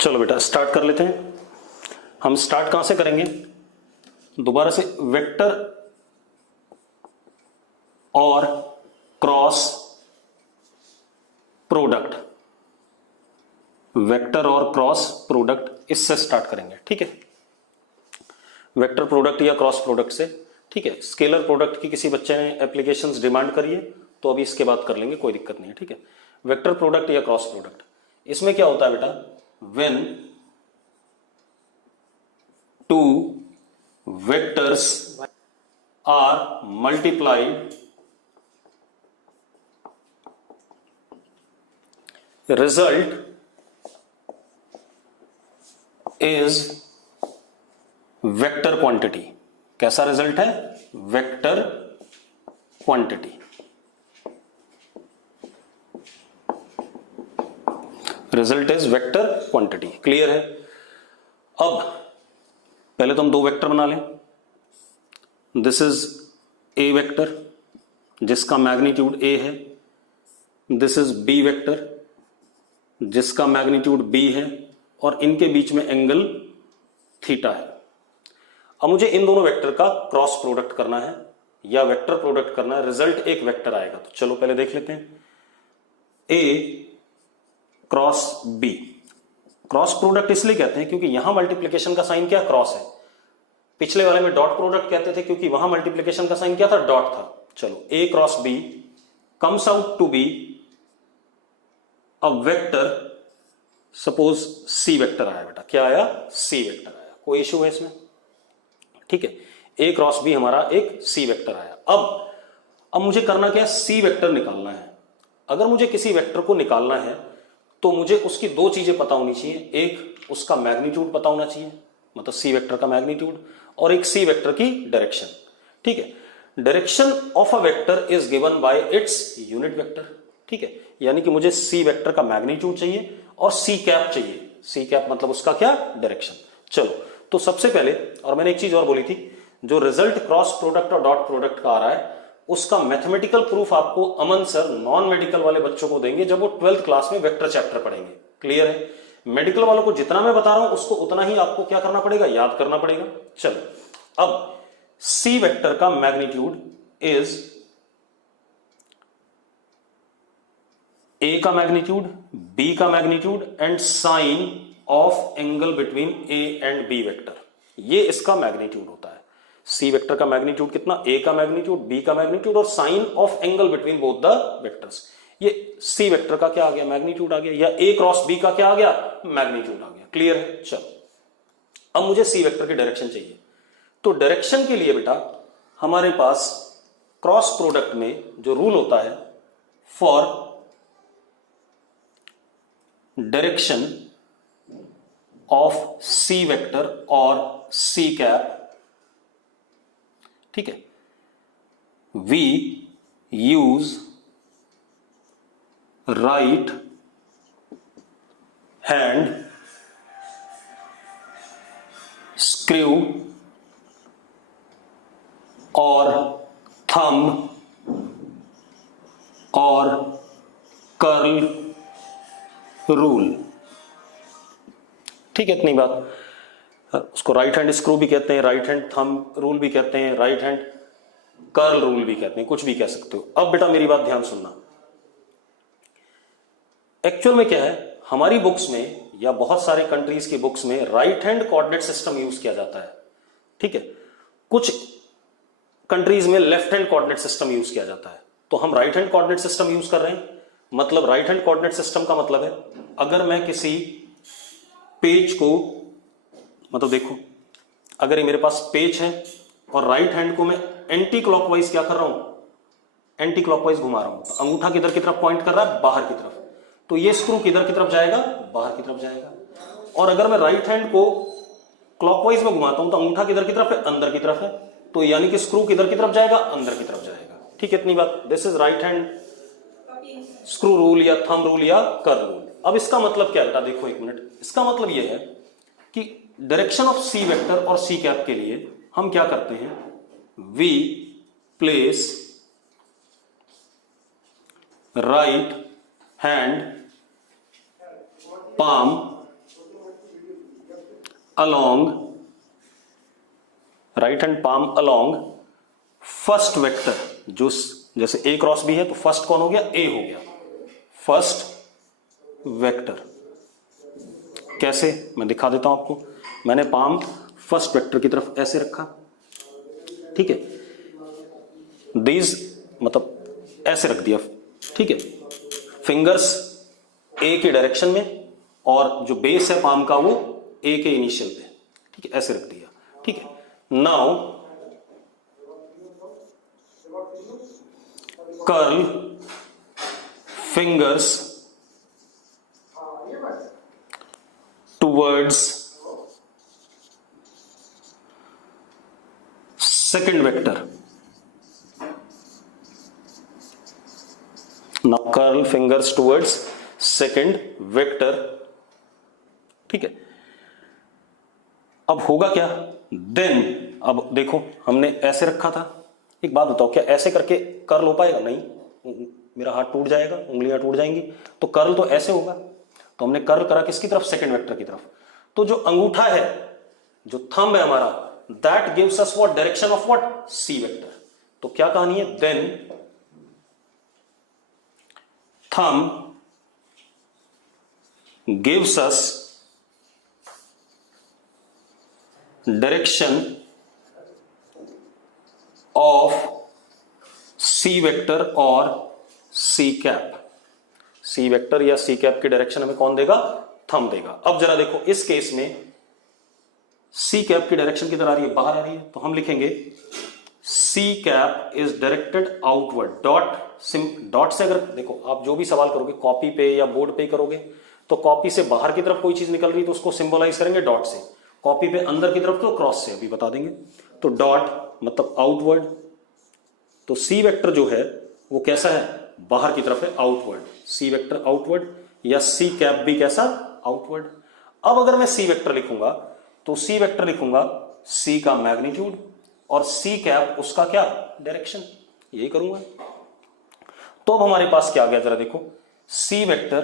चलो बेटा स्टार्ट कर लेते हैं। हम स्टार्ट कहां से करेंगे? दोबारा से वेक्टर और क्रॉस प्रोडक्ट, वेक्टर और क्रॉस प्रोडक्ट इससे स्टार्ट करेंगे। ठीक है, वेक्टर प्रोडक्ट या क्रॉस प्रोडक्ट से। ठीक है, स्केलर प्रोडक्ट की किसी बच्चे ने एप्लीकेशंस डिमांड करी है तो अभी इसके बाद कर लेंगे, कोई दिक्कत नहीं है। ठीक है, वेक्टर प्रोडक्ट या क्रॉस प्रोडक्ट, इसमें क्या होता है बेटा? When two vectors are multiplied result is vector quantity. कैसा रिजल्ट है? Vector quantity. Result is vector quantity. Clear है? अब पहले तो हम दो वेक्टर बना लें। दिस इज ए वेक्टर जिसका मैग्नीट्यूड ए है, दिस इज बी वेक्टर जिसका मैग्नीट्यूड b है और इनके बीच में एंगल थीटा है। अब मुझे इन दोनों वेक्टर का क्रॉस प्रोडक्ट करना है या वेक्टर प्रोडक्ट करना है, रिजल्ट एक वेक्टर आएगा। तो चलो पहले देख लेते हैं। a cross b, cross product इसलिए कहते हैं क्योंकि यहां मल्टीप्लीकेशन का साइन क्या? क्रॉस है। पिछले वाले में डॉट प्रोडक्ट कहते थे क्योंकि वहां मल्टीप्लीकेशन का साइन क्या था? डॉट था। चलो a cross b comes out to be अब वेक्टर, सपोज सी वेक्टर आया बेटा। क्या आया? सी वेक्टर आया। कोई इश्यू है इसमें? ठीक है, ए क्रॉस बी हमारा एक सी वेक्टर आया। अब मुझे करना क्या है? सी वेक्टर निकालना है। अगर मुझे किसी वेक्टर को निकालना है तो मुझे उसकी दो चीजें पता होनी चाहिए। एक उसका मैग्नीट्यूड पता होना चाहिए, मतलब सी वेक्टर का मैग्नीट्यूड, और एक सी वेक्टर की डायरेक्शन। ठीक है, direction of a vector is given by its unit vector. ठीक है, यानी कि मुझे सी वेक्टर का मैग्नीट्यूड चाहिए और सी कैप चाहिए। सी कैप मतलब उसका क्या? डायरेक्शन। चलो तो सबसे पहले, और मैंने एक चीज और बोली थी, जो रिजल्ट क्रॉस प्रोडक्ट और डॉट प्रोडक्ट का आ रहा है उसका मैथमेटिकल प्रूफ आपको अमन सर नॉन मेडिकल वाले बच्चों को देंगे जब वो 12th क्लास में वेक्टर चैप्टर पढ़ेंगे। क्लियर है? मेडिकल वालों को जितना मैं बता रहा हूं उसको उतना ही आपको क्या करना पड़ेगा? याद करना पड़ेगा। चलो अब सी वेक्टर का मैग्नीट्यूड इज ए का मैग्नीट्यूड, बी का magnitude and sine of angle between A and B vector. ये इसका मैग्नीट्यूड होता है। सी वेक्टर का मैग्नीट्यूड कितना? ए का मैग्नीट्यूड, बी का मैग्नीट्यूड और sine of angle between both the vectors. ये सी वेक्टर का क्या आ गया? मैग्नीट्यूड आ गया। या ए क्रॉस बी का क्या आ गया? मैग्नीट्यूड आ गया। क्लियर है? चलो अब मुझे सी वेक्टर की डायरेक्शन चाहिए। तो डायरेक्शन के लिए बेटा हमारे पास क्रॉस प्रोडक्ट में जो रूल होता है, for direction of C vector और सी कैप, ठीक है, we use right hand screw और थंब और कर्ल रूल। ठीक है, इतनी बात। उसको राइट हैंड स्क्रू भी कहते हैं, राइट हैंड थंब रूल भी कहते हैं, राइट हैंड कर्ल रूल भी कहते हैं, कुछ भी कह सकते हो। अब बेटा मेरी बात ध्यान सुनना। एक्चुअल में क्या है, हमारी बुक्स में या बहुत सारे कंट्रीज की बुक्स में right hand coordinate system use किया जाता है। ठीक है, कुछ कंट्रीज में left hand coordinate system use किया जाता है। तो हम right hand coordinate system use कर रहे हैं। मतलब राइट हैंड कोऑर्डिनेट सिस्टम का मतलब है, अगर मैं किसी पेज को, मतलब देखो, अगर ये मेरे पास पेज है और राइट हैंड को मैं एंटी क्लॉकवाइज क्या कर रहा हूं? एंटी क्लॉकवाइज घुमा रहा हूं। तो अंगूठा किधर की तरफ पॉइंट कर रहा है? बाहर की तरफ। तो ये स्क्रू किधर की तरफ जाएगा? बाहर की तरफ जाएगा। और अगर मैं राइट हैंड को क्लॉकवाइज में घुमाता हूं तो अंगूठा किधर की तरफ है? अंदर की तरफ है। तो यानी कि स्क्रू किधर की तरफ जाएगा? अंदर की तरफ जाएगा। ठीक है, इतनी बात। This is right hand screw rule या थंब रूल या कर्ल रूल। अब इसका मतलब क्या बेटा? देखो एक मिनट, इसका मतलब यह है कि डायरेक्शन ऑफ सी वेक्टर और सी कैप के लिए हम क्या करते हैं? We place right hand palm along, right hand palm along first vector, जो जैसे ए क्रॉस बी है तो फर्स्ट कौन हो गया, ए हो गया, फर्स्ट वेक्टर। कैसे, मैं दिखा देता हूं आपको। मैंने पाम फर्स्ट वेक्टर की तरफ ऐसे रखा, ठीक है, दीज मतलब ऐसे रख दिया, ठीक है, फिंगर्स ए के डायरेक्शन में और जो बेस है पाम का वो ए के इनिशियल पे, ठीक है, ऐसे रख दिया, ठीक है। Now curl fingers towards second vector. Now curl fingers towards second vector, ठीक है। अब होगा क्या, देन, अब देखो हमने ऐसे रखा था, एक बात बताओ, क्या ऐसे करके कर्ल हो पाएगा? नहीं, मेरा हाथ टूट जाएगा, उंगलियां टूट जाएंगी, तो कर्ल तो ऐसे होगा। तो हमने कर्ल करा किसकी तरफ, सेकंड वेक्टर की तरफ। तो जो अंगूठा है, जो थंब है हमारा, that gives us what, direction of what, C vector. तो क्या कहानी है, then thumb gives us direction of C vector और सी कैप। सी वेक्टर या सी कैप की डायरेक्शन हमें कौन देगा, थंब देगा। अब जरा देखो, इस केस में सी कैप की डायरेक्शन किधर आ रही है, बाहर आ रही है, तो हम लिखेंगे C cap is directed outward. Dot से अगर देखो, आप जो भी सवाल करोगे कॉपी पे या बोर्ड पे करोगे, तो कॉपी से बाहर की तरफ कोई चीज निकल रही है तो उसको सिंबलाइज करेंगे डॉट से, कॉपी पे अंदर की तरफ तो क्रॉस से, अभी बता देंगे। तो डॉट मतलब आउटवर्ड, तो सी वेक्टर जो है वो कैसा है, बाहर की तरफ है, आउटवर्ड। सी वेक्टर आउटवर्ड, या सी कैप भी कैसा, आउटवर्ड। अब अगर मैं सी वेक्टर लिखूंगा तो सी वेक्टर लिखूंगा सी का मैग्नीट्यूड और सी कैप उसका क्या, डायरेक्शन, यही करूंगा। तो अब हमारे पास क्या आ गया, जरा देखो, C vector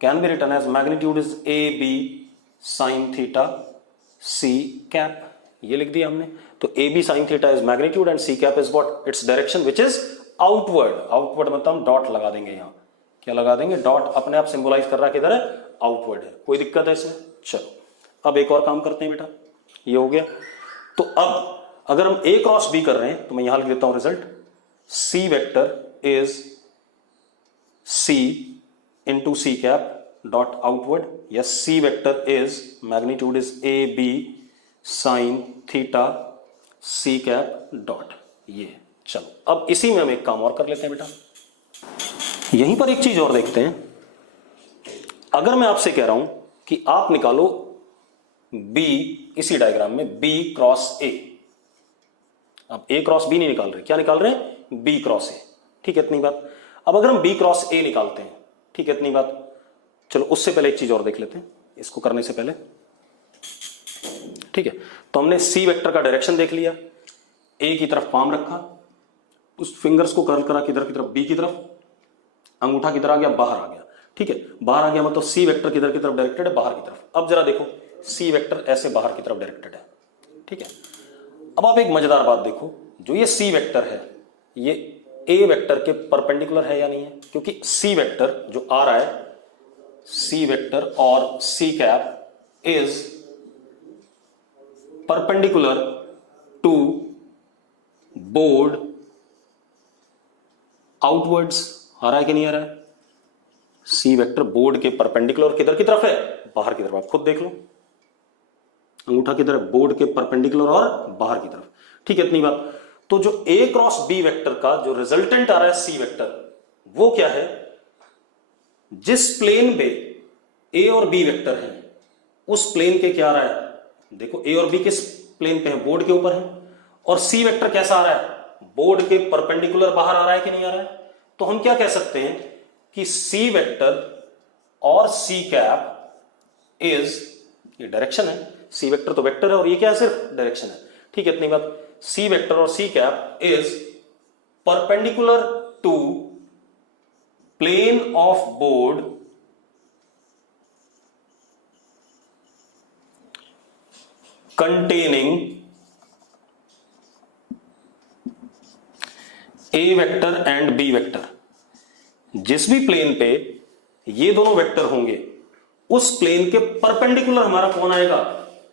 can be written as magnitude is A B sine theta C cap, ये लिख दिया हमने। तो A B sine theta is magnitude and C cap is what, it's direction which is outward. Outward मतलब हम dot लगा देंगे, यहां क्या लगा देंगे, डॉट अपने आप सिंबलाइज कर रहा है किधर है, आउटवर्ड है। कोई दिक्कत है इसमें? चलो अब एक और काम करते हैं बेटा, ये हो गया। तो अब अगर हम ए क्रॉस बी कर रहे हैं तो मैं यहां लिख देता हूं result, C vector is C into C cap dot outward, या C vector is magnitude is A B sine theta C cap dot ये। चलो अब इसी में हम एक काम और कर लेते हैं बेटा, यहीं पर एक चीज और देखते हैं। अगर मैं आपसे कह रहा हूं कि आप निकालो बी, इसी डायग्राम में बी क्रॉस ए, अब ए क्रॉस बी नहीं निकाल रहे, क्या निकाल रहे हैं, बी क्रॉस ए, ठीक है, इतनी बात। अब अगर हम बी क्रॉस ए निकालते हैं, ठीक है, इतनी बात। चलो उससे पहले एक चीज और देख लेते हैं, इसको करने से पहले, ठीक है। तो हमने सी वेक्टर का डायरेक्शन देख लिया, ए की तरफ पाम रखा, उस फिंगर्स को कर्ल करा किधर की तरफ, बी की तरफ, अंगूठा किधर आ गया, बाहर आ गया, ठीक है, बाहर आ गया मतलब सी वेक्टर किधर की तरफ डायरेक्टेड है, बाहर की तरफ। अब जरा देखो, सी वेक्टर ऐसे बाहर की तरफ डायरेक्टेड है, ठीक है। अब आप एक मजेदार बात देखो, जो ये सी वेक्टर है ये ए वेक्टर के परपेंडिकुलर है या नहीं है, क्योंकि सी वेक्टर जो आ रहा है, सी वेक्टर और C cap is perpendicular to board outwards. आ रहा है कि नहीं आ रहा है, सी वेक्टर बोर्ड के परपेंडिकुलर किधर की तरफ है, बाहर की तरफ। आप खुद देख लो, अंगूठा किधर है, बोर्ड के परपेंडिकुलर और बाहर की तरफ, ठीक है, इतनी बात। तो जो ए क्रॉस बी वेक्टर का जो रिजल्टेंट आ रहा है सी वेक्टर, वो क्या है, जिस प्लेन पे ए और बी वेक्टर है उस प्लेन के क्या आ रहा है, देखो ए और बी किस प्लेन पे है, बोर्ड के ऊपर है, और सी वेक्टर कैसा आ रहा है, बोर्ड के परपेंडिकुलर बाहर आ रहा है कि नहीं आ रहा है। तो हम क्या कह सकते हैं कि सी वेक्टर और सी कैप इज, ये डायरेक्शन है, सी वेक्टर तो वेक्टर है और ये क्या है, सिर्फ डायरेक्शन है, ठीक है, इतनी बात। सी वेक्टर और C cap is perpendicular to plane of board containing a vector and b vector. जिस भी प्लेन पे ये दोनों वेक्टर होंगे उस प्लेन के परपेंडिकुलर हमारा कौन आएगा,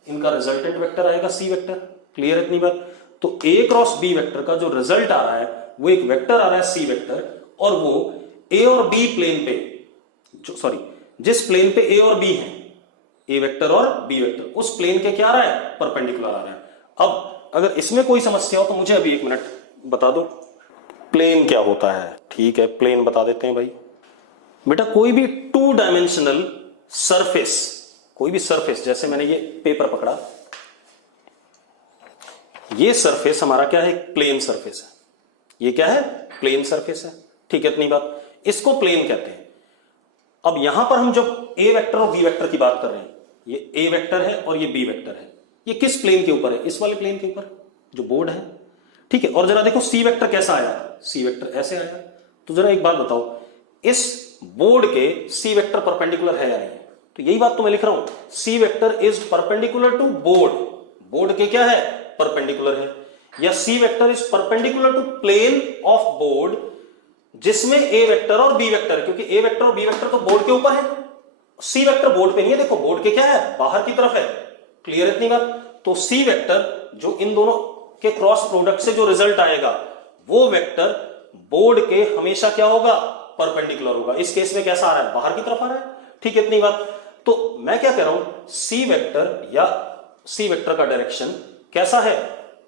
इनका रिजल्टेंट वेक्टर आएगा c वेक्टर। क्लियर है इतनी बात? तो a क्रॉस b वेक्टर का जो रिजल्ट आ रहा है वो एक वेक्टर आ रहा है c वेक्टर, और वो a और b प्लेन पे, जिस प्लेन पे a और b है, a वेक्टर और b वेक्टर, उस प्लेन के क्या आ रहा है, परपेंडिकुलर आ रहा है। अब अगर इसमें कोई समस्या हो तो मुझे अभी 1 मिनट बता दो प्लेन क्या होता है। ठीक है, प्लेन बता देते हैं भाई। बेटा कोई भी 2 डायमेंशनल सरफेस, कोई भी सरफेस, जैसे मैंने ये पेपर पकड़ा, ये सरफेस हमारा क्या है, प्लेन सरफेस है। ये क्या है, प्लेन सरफेस है। ठीक है इतनी बात, इसको प्लेन कहते हैं। अब यहां पर हम जब a वेक्टर और b वेक्टर की बात कर रहे हैं, ये a वेक्टर है और ये b वेक्टर है, ये किस प्लेन के ऊपर है, इस वाले प्लेन के ऊपर जो बोर्ड है। ठीक है, और जरा देखो c वेक्टर कैसा आया, c वेक्टर ऐसे आया। तो जरा एक बात बताओ, इस बोर्ड के c वेक्टर परपेंडिकुलर है या नहीं? तो यही बात तो मैं लिख रहा हूं, c vector is perpendicular to board. Board के क्या है, परपेंडिकुलर है। या c vector is perpendicular to plane of board जिसमें a वेक्टर और b वेक्टर, क्योंकि a वेक्टर और b वेक्टर तो बोर्ड के ऊपर है, c वेक्टर बोर्ड पे नहीं है। देखो बोर्ड के क्या है, बाहर की तरफ है। क्लियर इतनी बात? तो c वेक्टर जो इन दोनों के क्रॉस प्रोडक्ट से जो रिजल्ट आएगा वो वेक्टर बोर्ड के हमेशा क्या होगा, परपेंडिकुलर होगा। इस केस में कैसा आ रहा है, बाहर की तरफ आ रहा है। ठीक है इतनी बात? तो मैं क्या कह रहा हूं, c वेक्टर या c वेक्टर का डायरेक्शन कैसा है,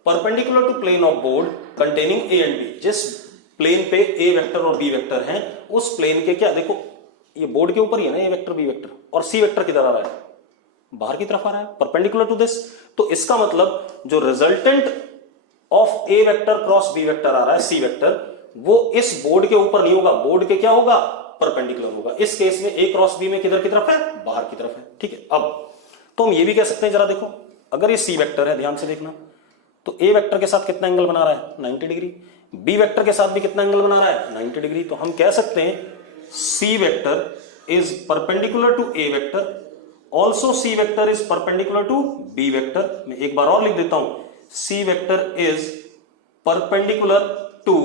perpendicular to plane of board containing a and b। जिस प्लेन पे a वेक्टर और b वेक्टर हैं उस प्लेन के क्या, देखो ये बोर्ड के ऊपर ही है ना, a वेक्टर b वेक्टर, और c वेक्टर किधर आ रहा है, बाहर की तरफ आ रहा है, परपेंडिकुलर टू दिस। तो इसका मतलब जो resultant of a vector cross b vector आ रहा है, c वेक्टर, वो इस बोर्ड के ऊपर नहीं होगा, बोर्ड के क्या होगा, परपेंडिकुलर होगा। इस केस में a क्रॉस b में किधर की तरफ है, बाहर की तरफ है। ठीक है, अब तो हम ये भी कह सकते हैं, जरा देखो अगर ये c वेक्टर है, ध्यान से देखना, तो a वेक्टर के साथ कितना एंगल बना रहा है, 90 डिग्री। b वेक्टर के साथ भी कितना एंगल बना रहा है, 90 डिग्री। तो हम कह सकते हैं c vector is perpendicular to a vector, also c vector is perpendicular to b vector. मैं एक बार और लिख देता हूं, c vector is perpendicular to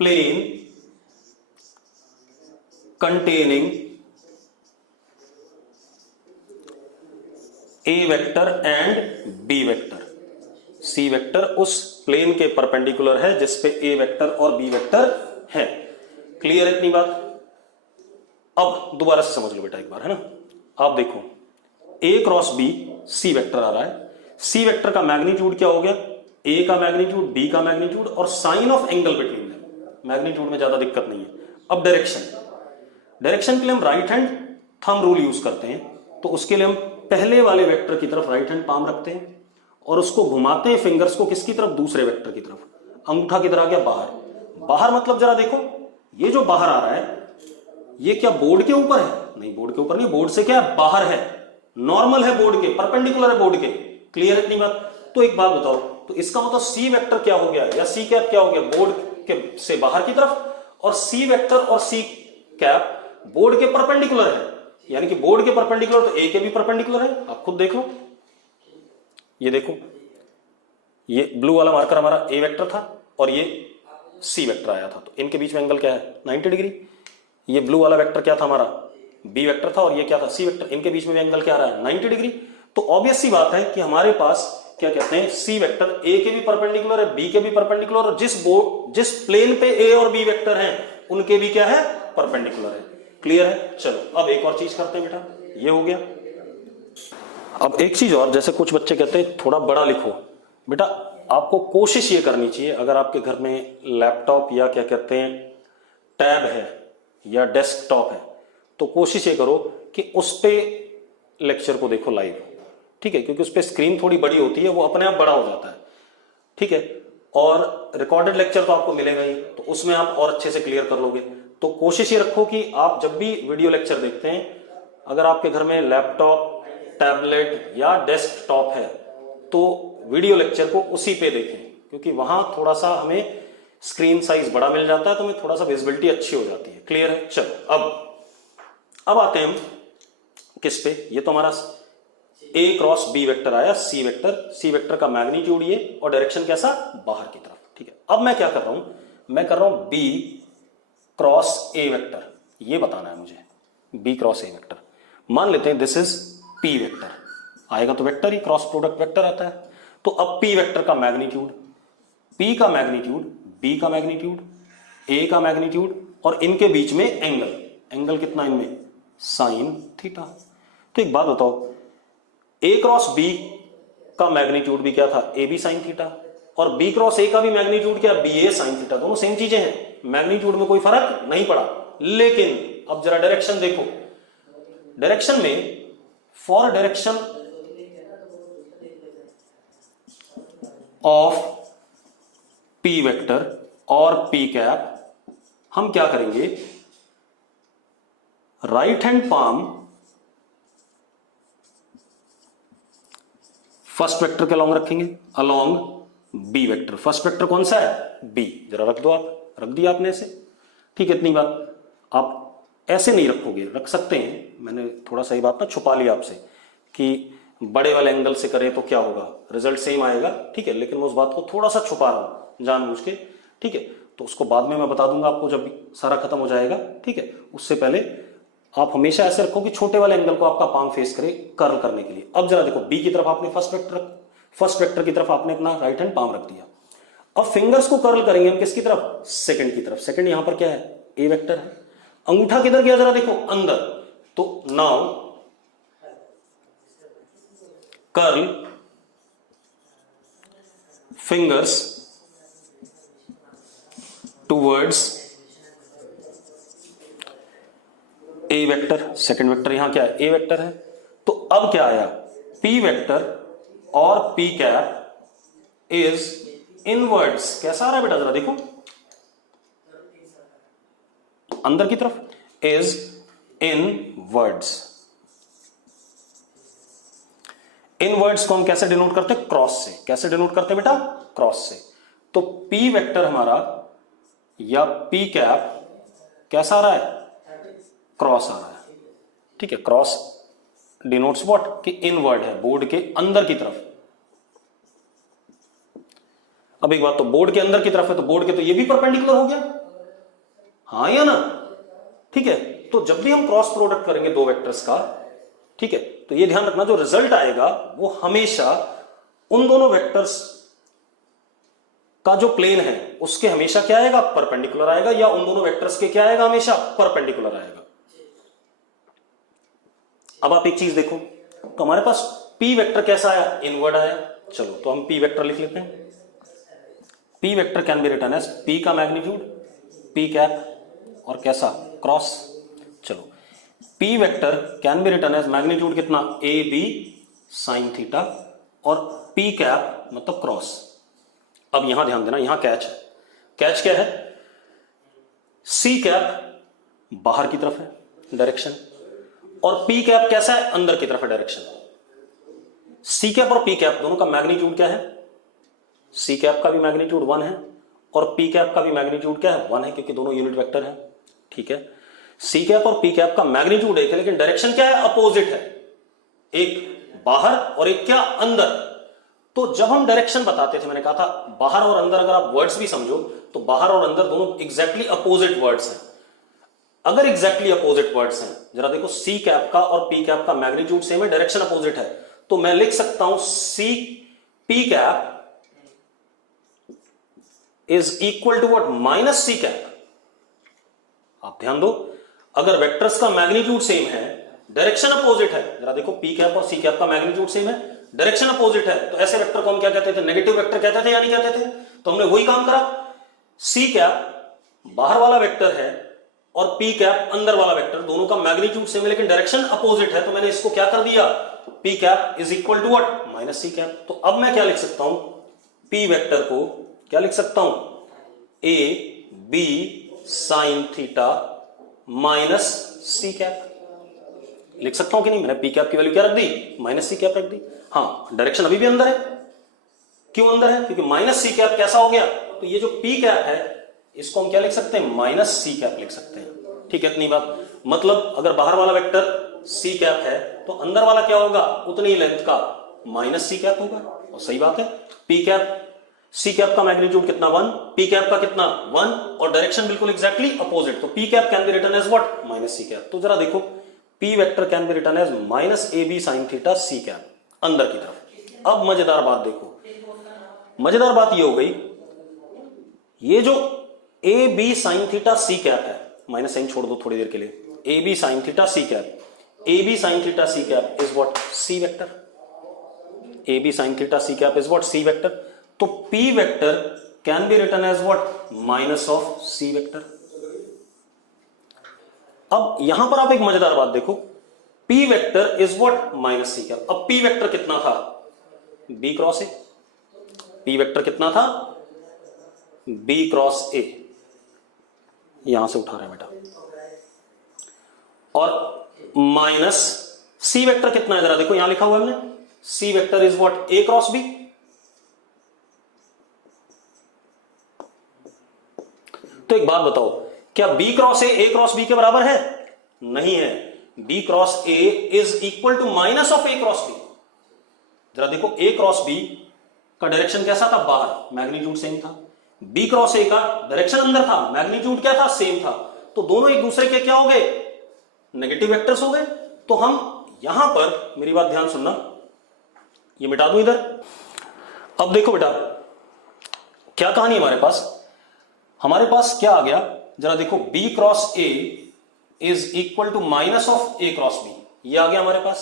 plane containing a vector and b vector. c vector उस प्लेन के परपेंडिकुलर है जिसपे a वेक्टर और b वेक्टर है। क्लियर है इतनी बात? अब दोबारा से समझ लो बेटा एक बार, है ना। आप देखो a cross b c vector आ रहा है, c वेक्टर का मैग्नीट्यूड क्या हो गया, a का मैग्नीट्यूड, b का मैग्नीट्यूड और sine of angle between them. Magnitude में ज्यादा दिक्कत नहीं है। अब डायरेक्शन के लिए हम right hand thumb rule use करते हैं, तो उसके लिए हम पहले वाले वेक्टर की तरफ राइट हैंड पाम रखते हैं और उसको घुमाते हैं फिंगर्स को किसकी तरफ, दूसरे वेक्टर की तरफ। अंगूठा किधर आ गया, बाहर। बाहर मतलब जरा देखो, ये जो बाहर आ रहा है ये क्या बोर्ड के ऊपर है, नहीं बोर्ड के ऊपर नहीं, बोर्ड से क्या बाहर है, नॉर्मल है बोर्ड के, परपेंडिकुलर है बोर्ड के। क्लियर है इतनी बात? तो एक बात बताओ, तो इसका मतलब सी वेक्टर क्या हो गया, या सी कैप क्या हो गया, बोर्ड के से बाहर की तरफ, और सी वेक्टर और सी कैप बोर्ड के परपेंडिकुलर है। यानी कि बोर्ड के परपेंडिकुलर तो ए के भी परपेंडिकुलर है। आप खुद देख लो, ये देखो, ये ब्लू वाला मार्कर हमारा ए वेक्टर था और ये सी वेक्टर आया था, तो इनके बीच में एंगल क्या है, 90 डिग्री। ये ब्लू वाला वेक्टर क्या था हमारा, बी वेक्टर था, और ये क्या था, सी वेक्टर। इनके बीच में भी एंगल क्या आ रहा है, 90 डिग्री। तो ऑब्वियस सी बात है कि हमारे पास क्या कहते हैं, सी वेक्टर ए के भी परपेंडिकुलर है, बी के भी परपेंडिकुलर, और जिस प्लेन पे ए और बी वेक्टर हैं उनके भी क्या है, परपेंडिकुलर है। क्लियर है? चलो अब एक और चीज करते हैं बेटा, ये हो गया। अब एक चीज और, जैसे कुछ बच्चे कहते हैं थोड़ा बड़ा लिखो, बेटा आपको कोशिश ये करनी चाहिए, अगर आपके घर में लैपटॉप या क्या कहते हैं टैब है या डेस्कटॉप है, तो कोशिश ये करो कि उस पे लेक्चर को देखो लाइव। ठीक है, क्योंकि उस पे स्क्रीन थोड़ी बड़ी होती है, वो अपने आप बड़ा हो जाता है। ठीक है, और रिकॉर्डेड लेक्चर तो आपको मिलेगा ही, तो उसमें आप और अच्छे से क्लियर कर लोगे। तो कोशिश ये रखो कि आप जब भी वीडियो लेक्चर देखते हैं, अगर आपके घर में लैपटॉप, टैबलेट या डेस्कटॉप है, तो वीडियो लेक्चर को उसी पे देखें, क्योंकि वहां थोड़ा सा हमें स्क्रीन साइज बड़ा मिल जाता है, तो हमें थोड़ा सा विजिबिलिटी अच्छी हो जाती है। क्लियर है? चलो अब आते हैं हम किस पे, ये तो हमारा ए क्रॉस बी वेक्टर आया, सी वेक्टर का मैग्नीट्यूड ये और डायरेक्शन कैसा, बाहर की तरफ। ठीक है, अब मैं क्या कर रहा हूं, मैं कर रहा हूं बी क्रॉस ए वेक्टर, ये बताना है मुझे, बी क्रॉस ए वेक्टर। मान लेते हैं दिस इज पी वेक्टर, आएगा तो वेक्टर ही, क्रॉस प्रोडक्ट वेक्टर आता है। तो अब पी वेक्टर का मैग्नीट्यूड, पी का मैग्नीट्यूड, बी का मैग्नीट्यूड, ए का मैग्नीट्यूड और इनके बीच में एंगल, एंगल कितना इनमें, साइन थीटा। तो एक बात बताओ, ए क्रॉस बी का मैग्नीट्यूड भी क्या था, ए बी साइन थीटा, और बी क्रॉस ए का भी मैग्नीट्यूड क्या, बी ए साइन थीटा, दोनों सेम चीजें हैं, मैग्नीट्यूड में कोई फर्क नहीं पड़ा। लेकिन अब जरा डायरेक्शन देखो, डायरेक्शन में for direction of P vector और पी कैप हम क्या करेंगे, right hand palm first vector के अलॉन्ग रखेंगे, along B vector. First vector कौन सा है, बी, जरा रख दो, आप रख दिया आपने ऐसे। ठीक है, इतनी बात। आप ऐसे नहीं रखोगे, रख सकते हैं, मैंने थोड़ा सा ही बात ना छुपा लिया आपसे कि बड़े वाले एंगल से करें तो क्या होगा, रिजल्ट सेम आएगा। ठीक है, लेकिन मैं उस बात को थोड़ा सा छुपा रहा हूं जानबूझ के। ठीक है, तो उसको बाद में मैं बता दूंगा आपको जब भी सारा खत्म हो जाएगा। ठीक है, उससे पहले आप हमेशा ऐसे रखो कि छोटे वाले एंगल को आपका पाम फेस करे कर्ल करने के लिए। अब जरा देखो, बी की तरफ आपने फर्स्ट वेक्टर की तरफ आपने अपना राइट हैंड पाम रख दिया। अब फिंगर्स को कर्ल करेंगे हम किसकी तरफ, सेकंड की तरफ। सेकंड यहां पर क्या है, ए वेक्टर है। अंगूठा किधर गया जरा देखो, अंदर। तो now curl fingers towards a vector, second vector यहां क्या है, ए वेक्टर है। तो अब क्या आया, पी वेक्टर और पी कैप इज इनवर्ड्स। कैसा आ रहा है बेटा, जरा देखो, अंदर की तरफ, इज इनवर्ड्स। इनवर्ड्स को हम कैसे डिनोट करते हैं, क्रॉस से। कैसे डिनोट करते हैं बेटा, क्रॉस से। तो पी वेक्टर हमारा या पी कैप कैसा आ रहा है, क्रॉस आ रहा है। ठीक है, क्रॉस डिनोट्स व्हाट, कि इनवर्ड है, बोर्ड के अंदर की तरफ। अब एक बात, तो बोर्ड के अंदर की तरफ है तो बोर्ड के तो ये भी परपेंडिकुलर हो गया, हाँ या ना। ठीक है, तो जब भी हम क्रॉस प्रोडक्ट करेंगे दो वेक्टर्स का, ठीक है, तो ये ध्यान रखना जो रिजल्ट आएगा वो हमेशा उन दोनों वेक्टर्स का जो प्लेन है उसके हमेशा क्या आएगा, परपेंडिकुलर आएगा, या उन दोनों वेक्टर्स के क्या आएगा, हमेशा परपेंडिकुलर आएगा। अब आप एक चीज देखो, तो हमारे पास पी वेक्टर कैसा आया, इनवर्ड आया। चलो तो हम पी वेक्टर लिख लेते हैं। P vector can be written as P का मैग्नीट्यूड, पी कैप और कैसा, क्रॉस। चलो, P vector can be written as magnitude कितना, ए बी साइन थीटा, और पी कैप मतलब क्रॉस। अब यहां ध्यान देना, यहां कैच है। कैच क्या है, सी कैप बाहर की तरफ है डायरेक्शन, और पी कैप कैसा है, अंदर की तरफ है डायरेक्शन। सी कैप और पी कैप दोनों का मैग्नीट्यूड क्या है, सी कैप का भी मैग्नीट्यूड 1 है और पी कैप का भी मैग्नीट्यूड क्या है, 1 है, क्योंकि दोनों यूनिट वेक्टर है। ठीक है, सी कैप और पी कैप का मैग्नीट्यूड एक है, लेकिन डायरेक्शन क्या है, अपोजिट है, एक बाहर और एक क्या, अंदर। तो जब हम डायरेक्शन बताते थे, मैंने कहा था बाहर और अंदर, अगर आप वर्ड्स भी समझो तो बाहर और अंदर दोनों एग्जैक्टली अपोजिट वर्ड्स हैं। अगर एग्जैक्टली अपोजिट वर्ड्स हैं, जरा देखो, सी कैप का और पी कैप का मैग्नीट्यूड सेम है, डायरेक्शन अपोजिट है, तो मैं लिख सकता हूं C P cap is equal to what, minus C cap. आप ध्यान दो, अगर वेक्टर्स का मैग्नीट्यूड सेम है, डायरेक्शन अपोजिट है, जरा देखो, पी कैप और सी कैप का मैग्नीट्यूड सेम है, डायरेक्शन अपोजिट है, तो ऐसे वेक्टर को हम क्या कहते थे, नेगेटिव वेक्टर कहते थे या नहीं कहते थे। तो हमने वही काम करा, सी कैप बाहर वाला वेक्टर है और पी कैप अंदर वाला वेक्टर, दोनों का मैग्नीट्यूड सेम है लेकिन डायरेक्शन अपोजिट है, तो मैंने इसको क्या कर दिया, P cap is equal to what, minus C cap. तो अब मैं क्या लिख सकता हूं, पी वेक्टर को क्या लिख सकता हूं, A B sine theta minus C cap लिख सकता हूं कि नहीं। मैंने पी कैप की वैल्यू क्या रख दी, माइनस सी कैप रख दी। हाँ, डायरेक्शन अभी भी अंदर है। क्यों अंदर है, क्योंकि माइनस सी कैप कैसा हो गया, तो ये जो पी कैप है इसको हम क्या लिख सकते हैं, माइनस सी कैप लिख सकते हैं। ठीक है, इतनी बात। मतलब अगर बाहर वाला वेक्टर सी कैप है तो अंदर वाला क्या होगा, उतनी लेंथ का माइनस सी कैप होगा। और सही बात है, पी कैप, सी कैप का मैग्नीट्यूड कितना 1, पी कैप का कितना 1, और डायरेक्शन बिल्कुल एग्जैक्टली अपोजिट, तो P cap can be written as what, minus C cap. तो जरा देखो, P vector can be written as minus A B sine theta C cap, अंदर की तरफ। अब मजेदार बात देखो, मजेदार बात ये हो गई, ये जो A B sine theta C cap है, माइनस साइन छोड़ दो थोड़ी देर के लिए, A B sine theta C cap, A B sine theta C cap is what, C vector, A B sine theta C cap is what, C vector. तो P vector can be written as what, minus of C vector. अब यहां पर आप एक मजेदार बात देखो, P vector is what, minus C cap. अब पी वेक्टर कितना था, B cross A, P vector कितना था, बी क्रॉस ए, यहां से उठा रहे हैं बेटा, और माइनस सी वेक्टर कितना है, जरा देखो यहां लिखा हुआ है हमने, C vector is what, A cross B. तो एक बात बताओ, क्या B cross A cross B के बराबर है, नहीं है, B cross A is equal to minus of A cross B. जरा देखो, ए क्रॉस बी का डायरेक्शन कैसा था, बाहर, मैग्नीट्यूड सेम था, बी क्रॉस ए का डायरेक्शन अंदर था, मैग्नीट्यूड क्या था, सेम था, तो दोनों एक दूसरे के क्या हो गए, नेगेटिव वेक्टर्स हो गए। तो हम यहां पर, मेरी बात ध्यान सुनना, ये मिटा दूं इधर। अब देखो बेटा, क्या कहानी हमारे पास क्या आ गया, जरा देखो, B cross A is equal to minus of A cross B, ये आ गया हमारे पास।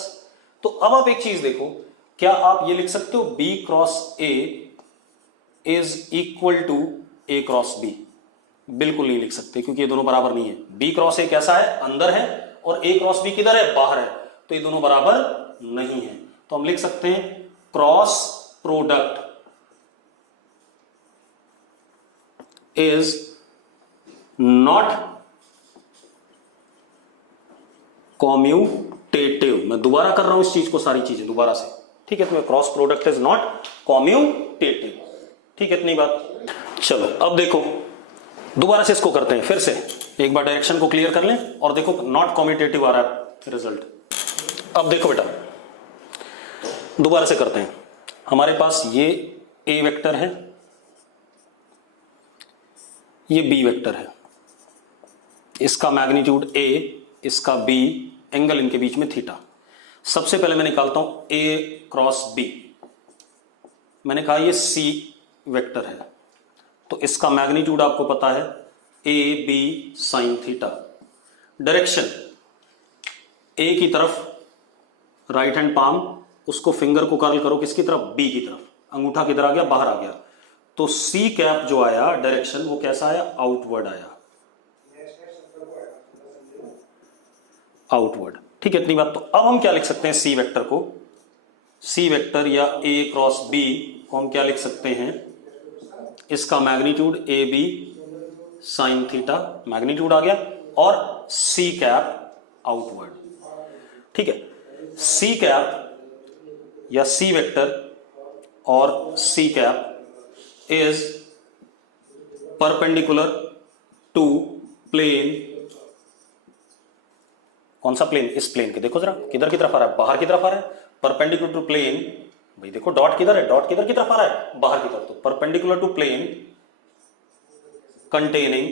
तो अब आप एक चीज देखो, क्या आप ये लिख सकते हो, B cross A is equal to A cross B? बिल्कुल नहीं लिख सकते, क्योंकि ये दोनों बराबर नहीं है। बी क्रॉस ए कैसा है, अंदर है, और ए क्रॉस बी किधर है, बाहर है, तो ये दोनों बराबर नहीं है। तो हम लिख सकते हैं cross product is not commutative. मैं दोबारा कर रहा हूं इस चीज को, सारी चीजें दोबारा से, ठीक है। तो cross product is not commutative, ठीक है, इतनी बात। चलो अब देखो, दोबारा से इसको करते हैं, फिर से एक बार डायरेक्शन को क्लियर कर लें, और देखो नॉट कॉम्यूटेटिव आ रहा है रिजल्ट। अब देखो बेटा, दोबारा से करते हैं। हमारे पास ये ए वेक्टर है, ये बी वेक्टर है, इसका मैग्नीट्यूड ए, इसका बी, एंगल इनके बीच में थीटा। सबसे पहले मैं निकालता हूं ए क्रॉस बी। मैंने कहा ये सी वेक्टर है, तो इसका मैग्नीट्यूड आपको पता है, A B sine theta. Direction A की तरफ राइट हैंड पाम, उसको फिंगर को कर्ल करो किसकी तरफ, बी की तरफ, अंगूठा किधर आ गया, बाहर आ गया। तो सी कैप जो आया डायरेक्शन, वो कैसा आया, आउटवर्ड आया, आउटवर्ड, ठीक है, इतनी बात। तो अब हम क्या लिख सकते हैं, सी वेक्टर को, सी वेक्टर या ए क्रॉस बी को हम क्या लिख सकते हैं, इसका magnitude A B sine theta, magnitude आ गया, और सी कैप आउटवर्ड, ठीक है। सी कैप या सी वेक्टर और C cap is perpendicular to plane. कौन सा प्लेन, इस प्लेन के, देखो जरा किधर की तरफ आ रहा है, बाहर की तरफ आ रहा है, परपेंडिकुलर टू प्लेन। भाई देखो डॉट किधर है, डॉट किधर की तरफ आ रहा है, बाहर की तरफ, तो perpendicular to plane containing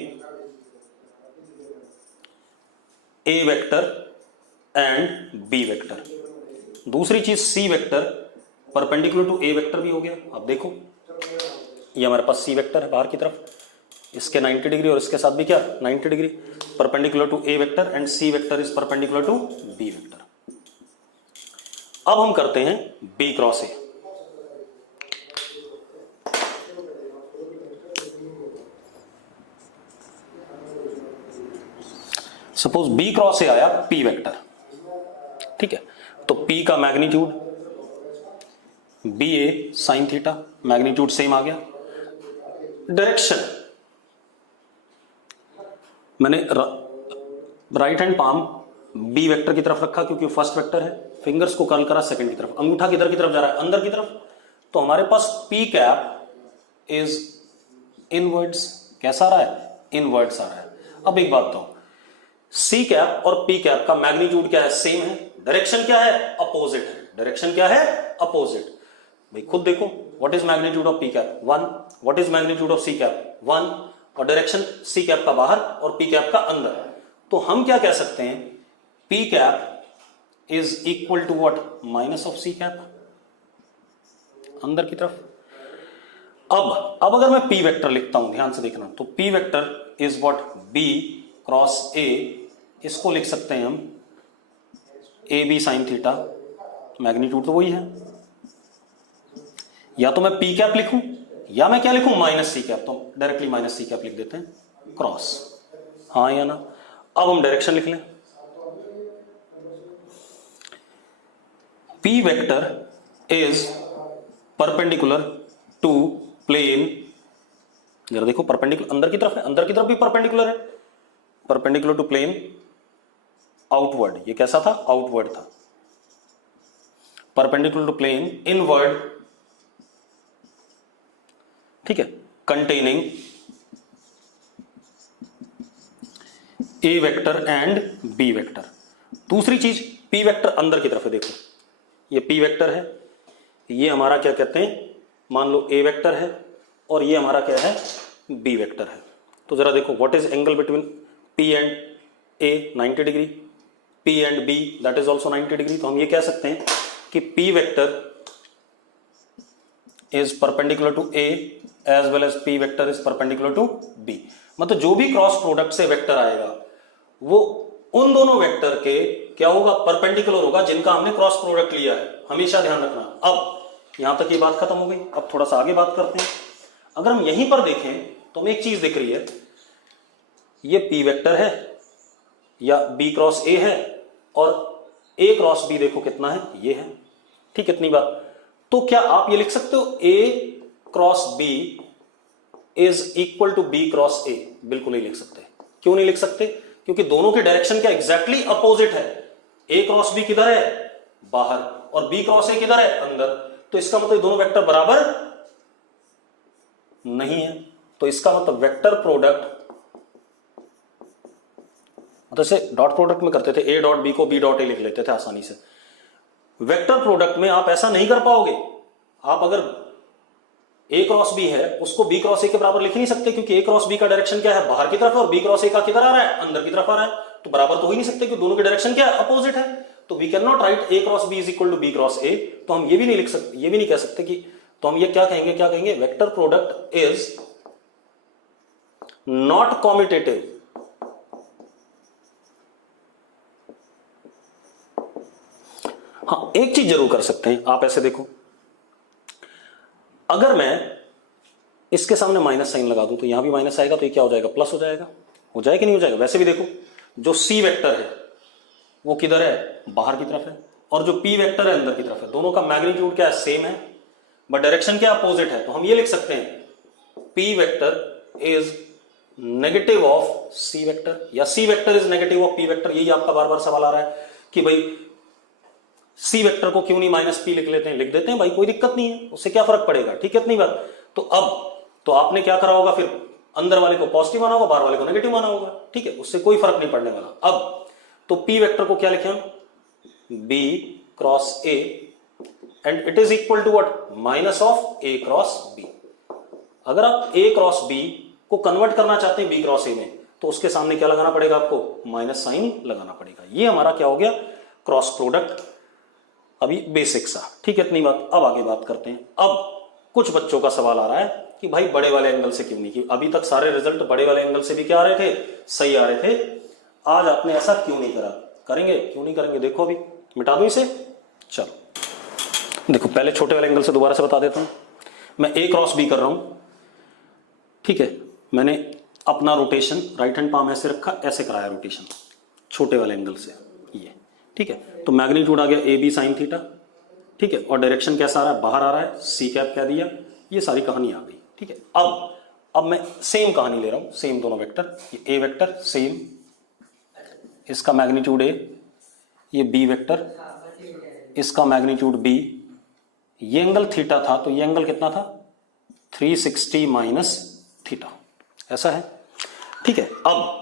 A vector and B vector. दूसरी चीज C vector perpendicular to A vector भी हो गया। अब देखो, ये हमारे पास सी वेक्टर है बाहर की तरफ, इसके 90 डिग्री और इसके साथ भी क्या 90 degree, perpendicular to A vector, and C vector is perpendicular to B vector. अब हम करते हैं B cross A. Suppose B cross A आया पी वेक्टर, ठीक है, तो पी का magnitude B A sine theta, magnitude same आ गया। डायरेक्शन मैंने right hand palm B vector की तरफ रखा, क्योंकि फर्स्ट वेक्टर है, फिंगर्स को कर्ल करा सेकंड की तरफ, अंगूठा किधर की तरफ जा रहा है, अंदर की तरफ, तो हमारे पास पी कैप इज इनवर्ड्स, कैसा आ रहा है, इनवर्ड्स आ रहा है। अब एक बात तो, सी कैप और पी कैप का मैग्नीट्यूड क्या है, सेम है, डायरेक्शन क्या है, अपोजिट है, डायरेक्शन क्या है, अपोजिट। भाई खुद देखो, what is magnitude of P cap 1, what is magnitude of C cap 1, और डायरेक्शन सी कैप का बाहर और पी कैप का अंदर। तो हम क्या कह सकते हैं, P cap is equal to what, minus of C cap, अंदर की तरफ। अब अगर मैं P वेक्टर लिखता हूं, ध्यान से देखना, तो P vector is what, B cross A, इसको लिख सकते हैं हम A B sine theta, magnitude तो वही है। या तो मैं P कैप लिखूं या मैं क्या लिखूं, माइनस सी कैप, तो डायरेक्टली माइनस सी कैप लिख देते हैं, क्रॉस, हाँ या ना। अब हम डायरेक्शन लिख लें, P vector is perpendicular to plane, जरा देखो परपेंडिकुलर अंदर की तरफ है, अंदर की तरफ भी परपेंडिकुलर है, परपेंडिकुलर टू प्लेन आउटवर्ड, ये कैसा था, आउटवर्ड था, परपेंडिकुलर टू प्लेन इनवर्ड, ठीक है, containing A vector and B vector. दूसरी चीज, पी वेक्टर अंदर की तरफ है, देखो ये पी वेक्टर है, ये हमारा क्या कहते हैं, मान लो ए वेक्टर है, और ये हमारा क्या है, बी वेक्टर है। तो जरा देखो, what is angle between P and A, 90 degree, P and B that is also 90 degree. तो हम ये कह सकते हैं कि P vector is perpendicular to A as well as P vector is perpendicular to B. मतलब जो भी क्रॉस प्रोडक्ट से वेक्टर आएगा वो उन दोनों वेक्टर के क्या होगा, परपेंडिकुलर होगा, जिनका हमने क्रॉस प्रोडक्ट लिया है, हमेशा ध्यान रखना। अब यहां तक ये बात खत्म हो गई, अब थोड़ा सा आगे बात करते हैं। अगर हम यहीं पर देखें तो हमें एक चीज दिख रही है, ये पी वेक्टर है या बी क्रॉस ए है, और ए क्रॉस बी देखो कितना है, ये है, ठीक, इतनी बात। तो क्या आप ये लिख सकते हो A cross B is equal to B cross A? बिल्कुल नहीं लिख सकते। क्यों नहीं लिख सकते? क्योंकि दोनों की डायरेक्शन क्या एग्जैक्टली अपोजिट है। ए क्रॉस बी किधर है, बाहर, और बी क्रॉस ए किधर है, अंदर। तो इसका मतलब दोनों वेक्टर बराबर नहीं है। तो इसका मतलब वेक्टर प्रोडक्ट, मतलब से डॉट प्रोडक्ट में करते थे, ए डॉट बी को बी डॉट ए लिख लेते थे आसानी से। वेक्टर प्रोडक्ट में आप ऐसा नहीं कर पाओगे। आप अगर ए क्रॉस बी है उसको बी क्रॉस ए के बराबर लिख नहीं सकते, क्योंकि ए क्रॉस बी का डायरेक्शन क्या है, बाहर की तरफ है, और बी क्रॉस ए का किधर आ रहा है, अंदर की तरफ आ रहा है। तो बराबर तो हो ही नहीं सकते, क्योंकि दोनों की डायरेक्शन क्या है, अपोजिट है। तो we can not write A cross B is equal to B cross A. तो हम ये भी नहीं लिख सकते, ये भी नहीं कह सकते कि, तो हम ये क्या कहेंगे, vector product is not commutative. हाँ, एक चीज जरूर कर सकते हैं आप, ऐसे देखो, अगर मैं इसके सामने माइनस साइन लगा दूं तो यहां भी माइनस आएगा, तो ये क्या हो जाएगा, प्लस हो जाएगा। हो जाएगा कि नहीं हो जाएगा? वैसे भी देखो, जो सी वेक्टर है वो किधर है, बाहर की तरफ है, और जो पी वेक्टर है अंदर की तरफ है। दोनों का मैग्नीट्यूड क्या है, सेम है, बट डायरेक्शन क्या अपोजिट है। तो हम ये लिख सकते हैं P vector is negative of C vector, या C vector is negative of P vector. यही आपका बार बार सवाल आ रहा है कि भाई सी वेक्टर को क्यों नहीं माइनस पी लिख लेते हैं? लिख देते हैं भाई, कोई दिक्कत नहीं है, उससे क्या फर्क पड़ेगा, ठीक है, इतनी बात। तो अब तो आपने क्या करा होगा, फिर अंदर वाले को पॉजिटिव माना होगा, बाहर वाले को नेगेटिव माना होगा, ठीक है, उससे कोई फर्क नहीं पड़ने वाला। अब तो पी वेक्टर को क्या लिखे हम, B cross A, and it is equal to what, minus of A cross B. अगर आप ए क्रॉस बी को कन्वर्ट करना चाहते हैं बी क्रॉस ए में, तो उसके सामने क्या लगाना पड़ेगा आपको, माइनस साइन लगाना पड़ेगा। ये हमारा क्या हो गया, क्रॉस प्रोडक्ट। अभी बेसिक सा, ठीक है, इतनी बात। अब आगे बात करते हैं। अब कुछ बच्चों का सवाल आ रहा है कि भाई बड़े वाले एंगल से क्यों नहीं की? अभी तक सारे रिजल्ट बड़े वाले एंगल से भी क्या आ रहे थे, सही आ रहे थे। आज आपने ऐसा क्यों नहीं करा? करेंगे, क्यों नहीं करेंगे? देखो अभी मिटा दूं इसे, चलो देखो, पहले छोटे वाले एंगल से दोबारा से बता देता हूं। मैं ए क्रॉस बी कर रहा हूं, ठीक है, मैंने अपना रोटेशन राइट हैंड पाम ऐसे रखा, ऐसे कराया रोटेशन छोटे वाले एंगल से, ये ठीक है। तो मैग्नीट्यूड आ गया ए बी साइन थीटा, ठीक है, और डायरेक्शन कैसा आ रहा है, बाहर आ रहा है, सी कैप कह दिया। ये सारी कहानी आ गई, ठीक है। अब मैं सेम कहानी ले रहा हूं, सेम दोनों वेक्टर, ये ए वेक्टर सेम, इसका मैग्नीट्यूड ए, ये बी वेक्टर, इसका मैग्नीट्यूड बी। ये एंगल थीटा था, तो ये एंगल कितना था, 360 माइनस थीटा, ऐसा है, ठीक है। अब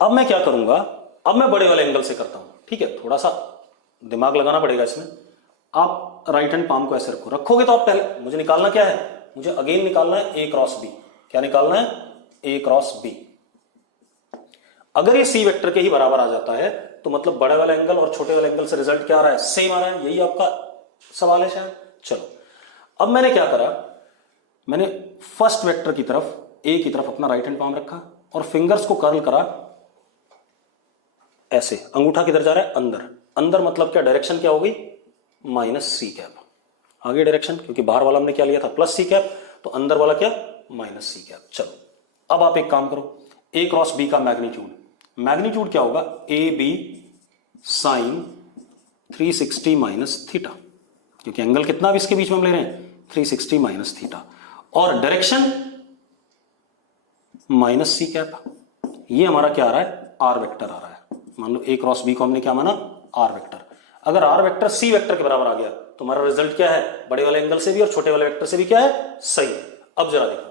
अब मैं क्या करूंगा, अब मैं बड़े वाले एंगल से करता हूं, ठीक है, थोड़ा सा दिमाग लगाना पड़ेगा इसमें। आप राइट हैंड पाम को ऐसे रखो, रखोगे तो आप पहले मुझे निकालना क्या है, मुझे अगेन निकालना है ए क्रॉस बी। क्या निकालना है, ए क्रॉस बी। अगर ये सी वेक्टर के ही बराबर आ जाता है तो मतलब बड़े वाले एंगल और छोटे वाले एंगल से रिजल्ट क्या आ रहा है, सेम आ रहा है। यही आपका सवाल है शायद। चलो अब मैंने क्या करा, मैंने फर्स्ट वेक्टर की तरफ ए की तरफ अपना राइट हैंड पाम रखा और फिंगर्स को कर्ल करा ऐसे। अंगूठा किधर जा रहा है, अंदर। अंदर मतलब क्या, डायरेक्शन क्या हो गई, माइनस सी कैप। आगे डायरेक्शन, क्योंकि बाहर वाला हमने क्या लिया था, प्लस सी कैप, तो अंदर वाला क्या, माइनस सी कैप। चलो अब आप एक काम करो, ए क्रॉस बी का मैग्नीट्यूड, मैग्नीट्यूड क्या होगा, A B sine 360 minus theta, क्योंकि एंगल कितना भी इसके बीच में हम ले रहे हैं, 360 माइनस थीटा, और डायरेक्शन माइनस सी कैप। ये हमारा क्या आ रहा है, आर वेक्टर आ रहा है। मान लो ए क्रॉस बी को हमने क्या माना, आर वेक्टर। अगर आर वेक्टर सी वेक्टर के बराबर आ गया तो हमारा रिजल्ट क्या है, बड़े वाले एंगल से भी और छोटे वाले वेक्टर से भी क्या है, सही है। अब जरा देखो,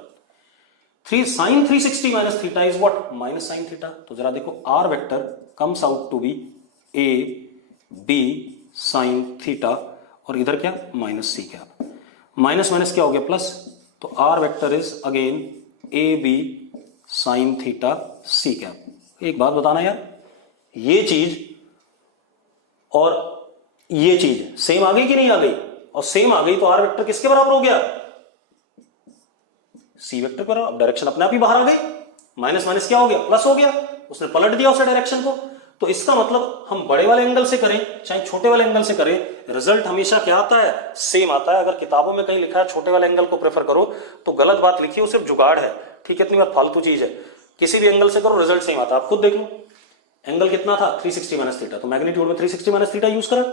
3 sine 360 minus theta is what, minus sine theta. तो जरा देखो, R vector comes out to be A B sine theta, और इधर क्या, minus C cap. Minus minus क्या हो गया, प्लस। तो R vector is again A B sine theta C cap. एक बात बताना यार, ये चीज और ये चीज सेम आ गई कि नहीं आ गई, और सेम आ गई तो आर वेक्टर किसके बराबर हो गया, सी वेक्टर पर। अब डायरेक्शन अपने आप ही बाहर आ गई, माइनस माइनस क्या हो गया, प्लस हो गया, उसने पलट दिया उस डायरेक्शन को। तो इसका मतलब हम बड़े वाले एंगल से करें चाहे छोटे वाले एंगल से करें, रिजल्ट हमेशा क्या आता है, सेम आता है। अगर किताबों में कहीं लिखा है छोटे वाले एंगल को प्रेफर करो तो गलत बात लिखी है, सिर्फ जुगाड़ है, ठीक है, इतनी बात फालतू चीज है। किसी भी एंगल से करो रिजल्ट सेम आता है, आप खुद देख लो। एंगल कितना था, 360 माइनस थीटा, तो मैग्नीट्यूड में 360 माइनस थीटा यूज करा।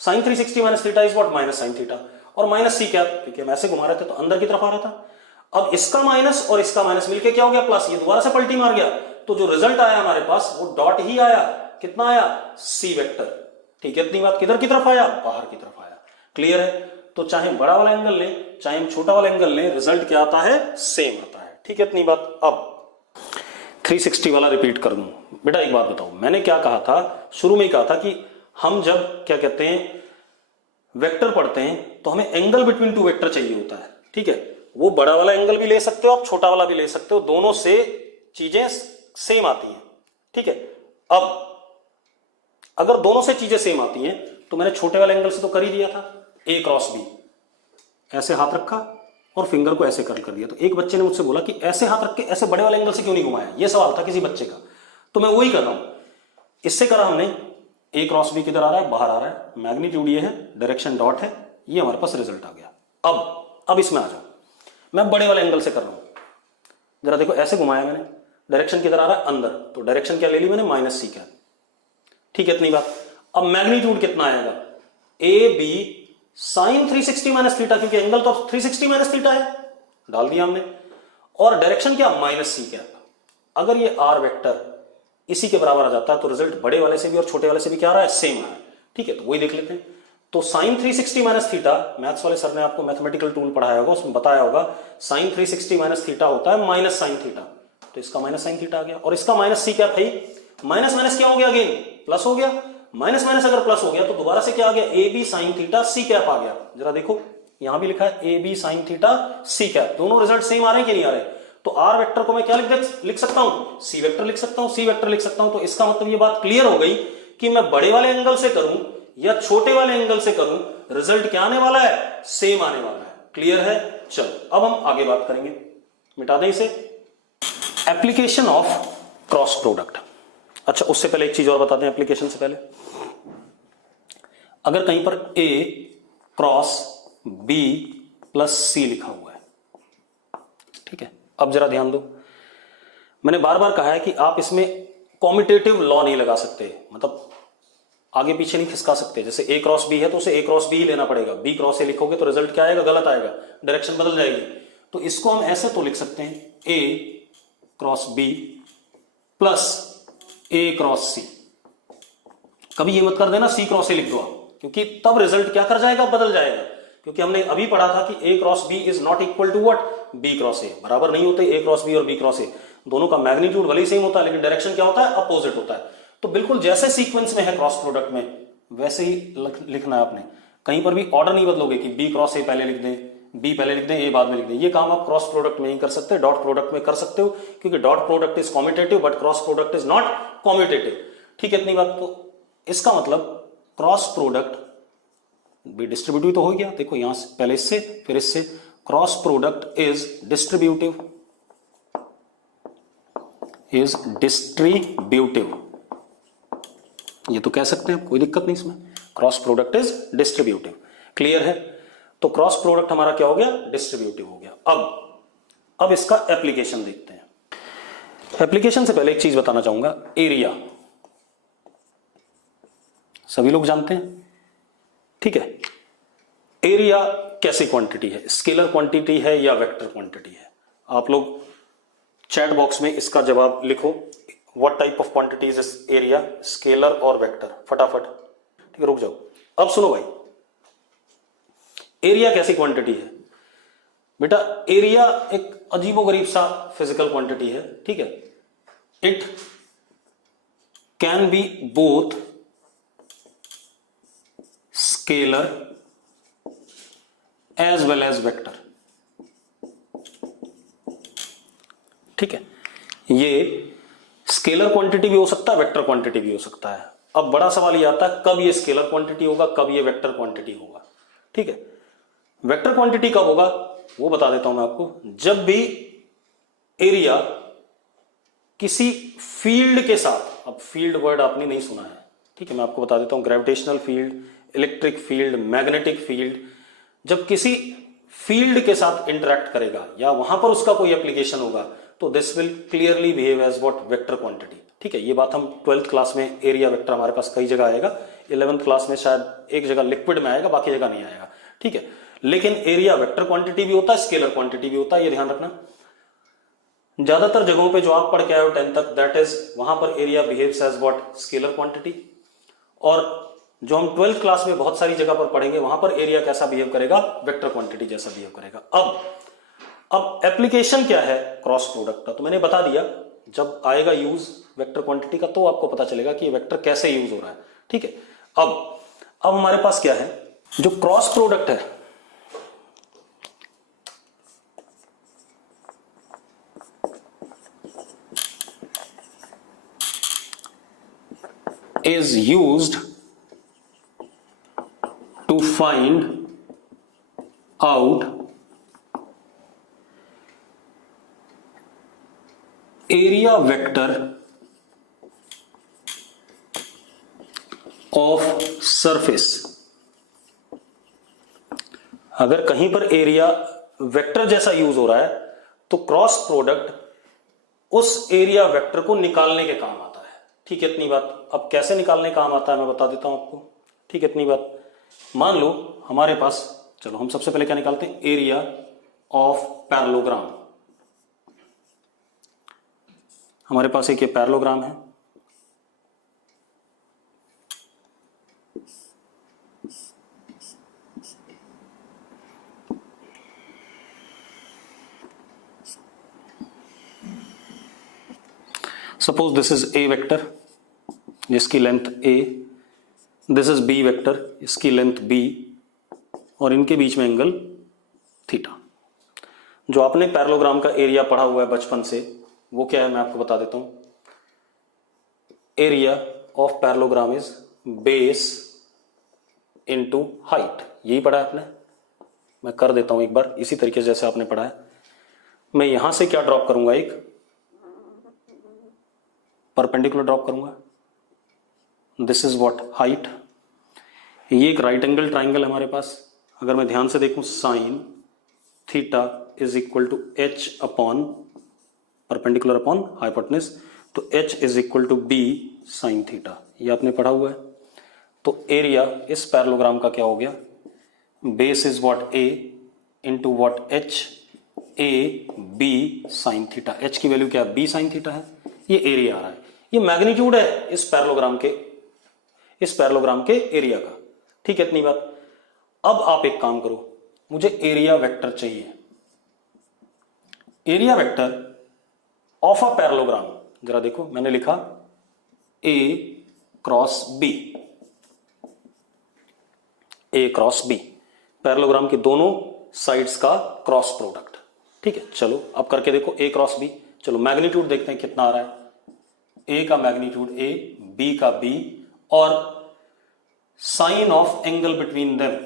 Sine 360 minus theta is what, minus sine theta, और माइनस सी कैप, क्योंकि हम ऐसे घुमा रहे थे तो अंदर की तरफ आ रहा था। अब इसका माइनस और इसका माइनस मिलके क्या हो गया, प्लस। ये दोबारा से पलटी मार गया, तो जो रिजल्ट आया हमारे पास वो डॉट ही आया। कितना आया, सी वेक्टर, ठीक है। इतनी बात किधर की तरफ आया, बाहर की तरफ आया। क्लियर है। तो चाहे बड़ा वाला एंगल ले चाहे हम छोटा वाला एंगल ले, रिजल्ट क्या आता है, सेम आता है, ठीक है। इतनी बात। अब 360 वाला रिपीट कर दूं। बेटा एक बात बताओ, मैंने क्या कहा था, शुरू में ही कहा था कि हम जब क्या कहते हैं वेक्टर पढ़ते हैं तो हमें एंगल बिटवीन टू वेक्टर चाहिए होता है, ठीक है। वो बड़ा वाला एंगल भी ले सकते हो आप, छोटा वाला भी ले सकते हो, दोनों से चीजें सेम आती हैं, ठीक है। अब अगर दोनों से चीजें सेम आती हैं तो मैंने छोटे वाले एंगल से तो कर ही दिया था, ए क्रॉस बी। ऐसे हाथ रखा और फिंगर को ऐसे कर्ल कर दिया। तो एक बच्चे ने मुझसे बोला कि ऐसे हाथ रख के ऐसे बड़े वाले एंगल से क्यों नहीं घुमाया, ये सवाल था किसी बच्चे का। तो मैं वही कर रहा हूं, इससे करा हमने, ए क्रॉस बी किधर आ रहा है, बाहर आ रहा है, मैग्नीट्यूड ये है, डायरेक्शन डॉट है, ये हमारे पास रिजल्ट आ गया। अब इसमें आ जाओ, मैं बड़े वाले एंगल से कर रहा हूं। जरा देखो, ऐसे घुमाया मैंने, डायरेक्शन किधर आ रहा है, अंदर, तो डायरेक्शन क्या ले ली मैंने, माइनस सी कैप, ठीक है। इतनी बात। अब मैग्नीट्यूड कितना आएगा, A B sine 360 minus theta, क्योंकि एंगल तो 360 माइनस थीटा है, डाल दिया हमने, और डायरेक्शन क्या, माइनस सी कैप। अगर ये आर वेक्टर इसी के बराबर आ जाता है तो रिजल्ट बड़े वाले से भी और छोटे वाले से भी क्या आ रहा है, सेम आ रहा है, ठीक है। तो वही देख लेते हैं। तो साइन 360 माइनस थीटा, मैथ्स वाले सर ने आपको मैथमेटिकल टूल पढ़ाया होगा, उसमें बताया होगा साइन 360 माइनस थीटा होता है माइनस साइन थीटा, तो इसका माइनस साइन थीटा आ गया, और इसका माइनस सी कैप है। माइनस माइनस क्या हो गया, अगेन प्लस हो गया। माइनस माइनस अगर प्लस हो गया तो दोबारा से क्या आ गया, A B sine theta C cap आ गया। जरा देखो, यहां भी लिखा है A B sine theta C cap, दोनों रिजल्ट सेम आ रहे हैं कि नहीं आ रहे। तो आर वेक्टर को मैं क्या लिख सकता हूं, सी वेक्टर लिख सकता हूं, सी वेक्टर लिख सकता हूं। तो इसका मतलब ये बात क्लियर हो गई कि मैं बड़े वाले एंगल से करूं या छोटे वाले एंगल से करूं, रिजल्ट क्या आने वाला है, सेम आने वाला है। क्लियर है। चलो अब हम आगे बात करेंगे, मिटा दें इसे। Application of cross product. अच्छा, उससे पहले एक चीज और बता दें एप्लीकेशन से पहले। अगर कहीं पर ए क्रॉस बी प्लस सी लिखा हुआ है, ठीक है। अब जरा ध्यान दो, मैंने बार बार कहा है कि आप इसमें कॉम्यूटेटिव लॉ नहीं लगा सकते, मतलब आगे पीछे नहीं खिसका सकते। जैसे ए क्रॉस बी है तो उसे ए क्रॉस बी ही लेना पड़ेगा, बी क्रॉस ए लिखोगे तो रिजल्ट क्या आएगा, गलत आएगा, डायरेक्शन बदल जाएगी। तो इसको हम ऐसे तो लिख सकते हैं, ए क्रॉस बी प्लस ए क्रॉस सी। कभी ये मत कर देना सी क्रॉस ए लिख दो आप, क्योंकि तब रिजल्ट क्या कर जाएगा, बदल जाएगा। क्योंकि हमने अभी पढ़ा था कि A cross B is not equal to what, B cross A, बराबर नहीं होते ए क्रॉस बी और बी क्रॉस ए। दोनों का मैग्नीट्यूड भले ही सेम होता है लेकिन डायरेक्शन क्या होता है, अपोजिट होता है। तो बिल्कुल जैसे सीक्वेंस में है क्रॉस प्रोडक्ट में वैसे ही लिखना है आपने, कहीं पर भी ऑर्डर नहीं बदलोगे कि बी क्रॉस ए पहले लिख दें, बी पहले लिख दें, ए बाद में लिख दें। ये काम आप क्रॉस प्रोडक्ट में नहीं कर सकते, डॉट प्रोडक्ट में कर सकते हो, क्योंकि dot product is commutative but cross product is not commutative. ठीक है, इतनी बात। तो इसका मतलब क्रॉस प्रोडक्ट भी डिस्ट्रीब्यूटिव तो हो गया, देखो यहां से पहले इससे फिर इससे, क्रॉस प्रोडक्ट इज डिस्ट्रीब्यूटिव, ये तो कह सकते हैं, कोई दिक्कत नहीं इसमें, cross product is distributive. Clear है? तो क्रॉस प्रोडक्ट हमारा क्या हो गया, डिस्ट्रीब्यूटिव हो गया। अब इसका एप्लीकेशन देखते हैं। एप्लीकेशन से पहले एक चीज बताना चाहूंगा, एरिया सभी लोग जानते हैं, ठीक है। एरिया कैसी क्वांटिटी है, स्केलर क्वांटिटी है या वेक्टर क्वांटिटी है? आप लोग चैट बॉक्स में इसका जवाब लिखो, what type of quantity is area, scalar और वेक्टर, फटाफट। ठीक है, रुक जाओ। अब सुनो भाई, एरिया कैसी क्वांटिटी है? बेटा एरिया एक अजीबोगरीब सा फिजिकल क्वांटिटी है, ठीक है। It can be both scalar as well as vector, ठीक है। ये स्केलर क्वांटिटी भी हो सकता है, वेक्टर क्वांटिटी भी हो सकता है। अब बड़ा सवाल ये आता है कब ये स्केलर क्वांटिटी होगा, कब ये वेक्टर क्वांटिटी होगा, ठीक है। वेक्टर क्वांटिटी कब होगा वो बता देता हूं मैं आपको, जब भी एरिया किसी फील्ड के साथ, अब फील्ड वर्ड आपने नहीं सुना है, ठीक है, मैं आपको बता देता हूं, gravitational field, electric field, magnetic field, जब किसी फील्ड के साथ इंटरेक्ट करेगा या वहां पर उसका कोई एप्लीकेशन होगा तो this will clearly behave as what, vector quantity, ठीक है। ये बात हम 12th क्लास में, एरिया वेक्टर हमारे पास कई जगह आएगा, 11th क्लास में शायद एक जगह लिक्विड में आएगा, बाकी जगह नहीं आएगा, ठीक है। लेकिन एरिया वेक्टर क्वांटिटी भी होता है, स्केलर क्वांटिटी भी होता है, ये ध्यान रखना। ज्यादातर जगहों पे जो आप पढ़ के आए हो 10th तक, दैट इज वहां पर area behaves as what, scalar quantity. और जो हम 12th क्लास में बहुत सारी जगह पर पढ़ेंगे वहां पर एरिया कैसा बिहेव करेगा, वेक्टर क्वांटिटी जैसा बिहेव करेगा। अब एप्लीकेशन क्या है क्रॉस प्रोडक्ट का, तो मैंने बता दिया, जब आएगा यूज वेक्टर क्वांटिटी का तो आपको पता चलेगा कि ये वेक्टर कैसे यूज हो रहा है, ठीक है। अब हमारे पास क्या है, जो क्रॉस प्रोडक्ट है, is used to find out area vector of surface। अगर कहीं पर एरिया वेक्टर जैसा यूज हो रहा है तो क्रॉस प्रोडक्ट उस एरिया वेक्टर को निकालने के काम आता है, ठीक है, इतनी बात। अब कैसे निकालने काम आता है मैं बता देता हूं आपको, ठीक है, इतनी बात। मान लो हमारे पास, चलो हम सबसे पहले क्या निकालते हैं, एरिया ऑफ पैरेललोग्राम। हमारे पास एक ये पैरेललोग्राम है, suppose this is A vector जिसकी length A, this is B vector इसकी लेंथ बी, और इनके बीच में एंगल थीटा। जो आपने पैरेललोग्राम का एरिया पढ़ा हुआ है बचपन से वो क्या है मैं आपको बता देता हूं, area of parallelogram is base into height. यही पढ़ा है आपने, मैं कर देता हूं एक बार इसी तरीके से जैसे आपने पढ़ा है। मैं यहां से क्या ड्रॉप करूंगा, एक परपेंडिकुलर ड्रॉप करूंगा, दिस इज व्हाट, हाइट। ये एक राइट एंगल ट्राइंगल है हमारे पास, अगर मैं ध्यान से देखूं, sine theta is equal to H upon perpendicular upon hypotenuse, तो H is equal to B sine theta, ये आपने पढ़ा हुआ है। तो एरिया इस पैरेललोग्राम का क्या हो गया, base is what A into what H, A B sine theta. H की वैल्यू क्या है, बी साइन थीटा है, ये एरिया आ रहा है, ये मैग्नीट्यूड है इस पैरेललोग्राम के एरिया का, ठीक है, इतनी बात। अब आप एक काम करो, मुझे एरिया वेक्टर चाहिए, area vector of a parallelogram, जरा देखो मैंने लिखा ए क्रॉस बी, ए क्रॉस बी, पैरेललोग्राम के दोनों साइड्स का क्रॉस प्रोडक्ट। ठीक है, चलो अब करके देखो ए क्रॉस बी। चलो मैग्नीट्यूड देखते हैं कितना आ रहा है। ए का मैग्नीट्यूड ए, बी का बी, और sine of angle between them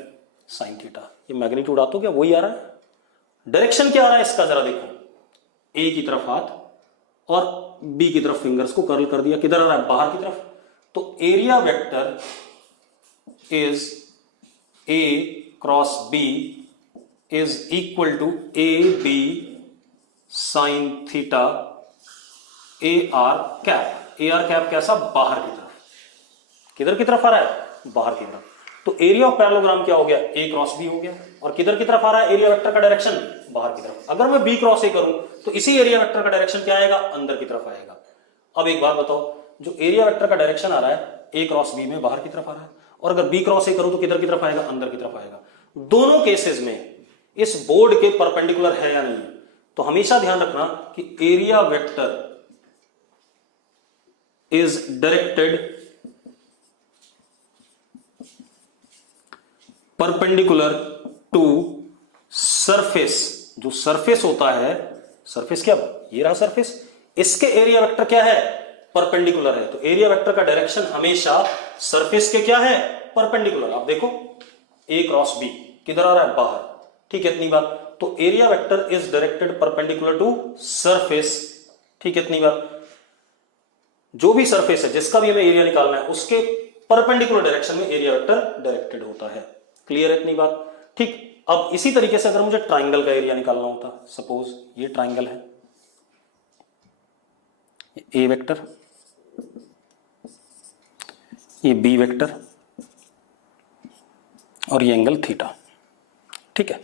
sine theta. ये मैग्नीट्यूड आता क्या वही आ रहा है। डायरेक्शन क्या आ रहा है इसका जरा देखो, ए की तरफ हाथ और बी की तरफ फिंगर्स को कर्ल कर दिया, किधर आ रहा है बाहर की तरफ। तो area vector is A cross B is equal to A B sine theta A R cap. A R cap कैसा, बाहर की तरफ, किधर की तरफ आ रहा है बाहर की तरफ। तो एरिया ऑफ पैरेललोग्राम क्या हो गया, ए क्रॉस बी हो गया, और किधर की तरफ आ रहा है एरिया वेक्टर का डायरेक्शन बाहर की तरफ। अगर मैं बी क्रॉस ए करूं तो इसी एरिया वेक्टर का डायरेक्शन क्या आएगा, अंदर की तरफ आएगा। अब एक बात बताओ, जो एरिया वेक्टर का डायरेक्शन आ रहा है ए क्रॉस बी में बाहर की तरफ आ रहा है, और अगर बी क्रॉस ए करूं तो किधर की तरफ आएगा, अंदर की तरफ आएगा। दोनों केसेस में इस बोर्ड के परपेंडिकुलर है या नहीं है। तो हमेशा ध्यान रखना कि area vector is directed perpendicular to surface। जो सरफेस होता है, सरफेस क्या, ये रहा सरफेस, इसके एरिया वेक्टर क्या है, परपेंडिकुलर है। तो एरिया वेक्टर का डायरेक्शन हमेशा सरफेस के क्या है, परपेंडिकुलर। आप देखो ए क्रॉस बी किधर आ रहा है, बाहर। ठीक है, इतनी बात। तो area vector is directed perpendicular to surface. ठीक है, इतनी बात। जो भी सरफेस है जिसका भी हमें एरिया निकालना है उसके परपेंडिकुलर डायरेक्शन में एरिया वेक्टर डायरेक्टेड होता है। क्लियर है इतनी बात। ठीक, अब इसी तरीके से अगर मुझे ट्राइंगल का एरिया निकालना होता, सपोज ये ट्राइंगल है, ए वेक्टर, ये बी वेक्टर, और ये एंगल थीटा। ठीक है,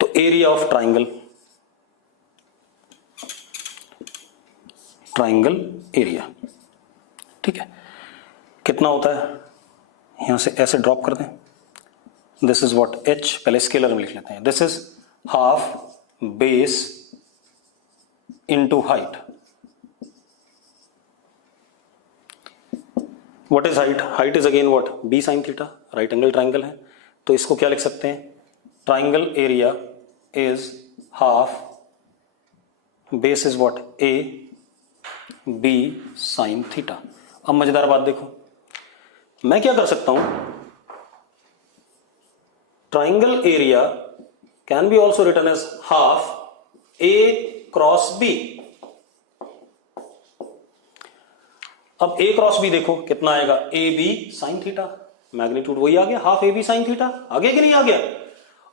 तो area of triangle, triangle area, ठीक है, कितना होता है, यहां से ऐसे ड्रॉप कर दें। दिस इज व्हाट एच, पहले स्केलर में लिख लेते हैं। This is half base into height. What is height, height is again what, B sine theta, right angle triangle है। तो इसको क्या लिख सकते हैं, triangle area is half base is what, A B sine theta. अब मजेदार बात देखो, मैं क्या कर सकता हूं, triangle area can be also written as half A cross B. अब ए क्रॉस बी देखो कितना आएगा, A B sine theta, magnitude वही आ गया, half A B sine theta. आगे कि नहीं आ गया,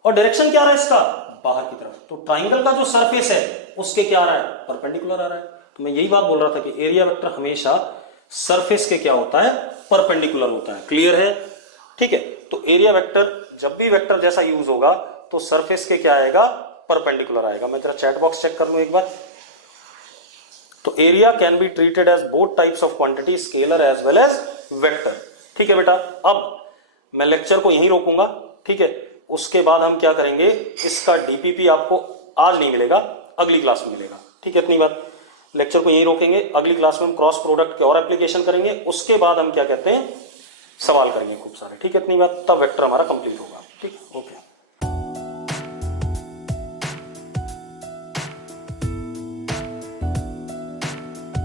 और डायरेक्शन क्या आ रहा है इसका, बाहर की तरफ। तो ट्राइंगल का जो सरफेस है उसके क्या आ रहा है, परपेंडिकुलर आ रहा है। तो मैं यही बात बोल रहा था कि एरिया वेक्टर हमेशा सरफेस के क्या होता है, परपेंडिकुलर होता है। क्लियर है। ठीक है, तो एरिया वेक्टर जब भी वेक्टर जैसा यूज होगा तो सरफेस के क्या आएगा, परपेंडिकुलर आएगा। मैं तेरा चैट बॉक्स चेक कर लूं एक बार। तो area can be treated as both types of quantity, scalar as well as vector. ठीक है बेटा, अब मैं लेक्चर को यहीं रोकूंगा। ठीक है, उसके बाद हम क्या करेंगे, इसका डीपीपी आपको आज नहीं मिलेगा, अगली क्लास में मिलेगा। ठीक है, इतनी बात। लेक्चर को यहीं रोकेंगे, अगली क्लास में हम क्रॉस प्रोडक्ट के और एप्लीकेशन करेंगे, उसके बाद हम क्या कहते हैं, सवाल करेंगे खूब सारे। ठीक है, इतनी बात, तब वेक्टर हमारा कंप्लीट होगा। ठीक, ओके।